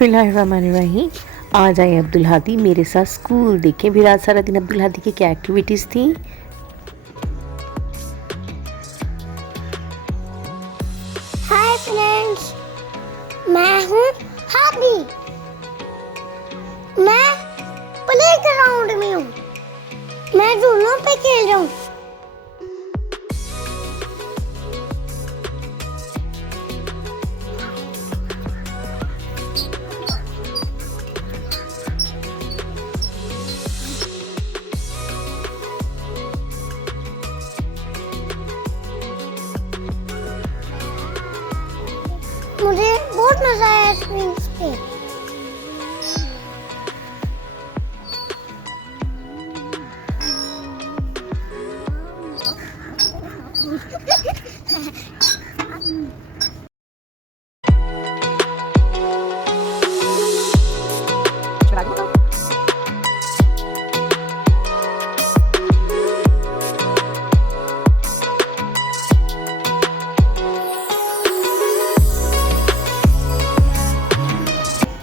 बिस्मिल्लाहिर्रहमानिर्रहीम। आज आए अब्दुल हादी मेरे साथ स्कूल। देखें भी रात सारा दिन अब्दुल हादी की क्या एक्टिविटीज़ थी। हाय फ्रेंड्स, मैं हूँ हादी। मैं प्ले ग्राउंड में हूँ। मैं झूलों पे खेल रहा हूँ। मुझे बहुत मजा आया स्विंग्स पे।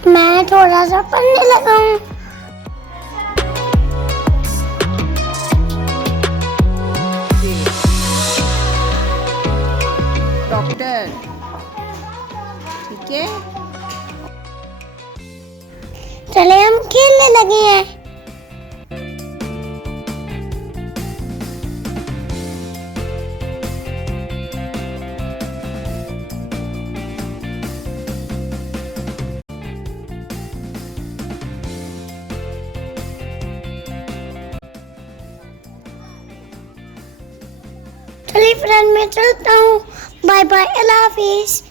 मैं थोड़ा सा पढ़ने लगा हूँ। डॉक्टर, ठीक है। चले हम खेलने लगे हैं। चलिए फ्रेंड, मैं चलता हूँ। बाय बाय, अल्लाह हाफिज।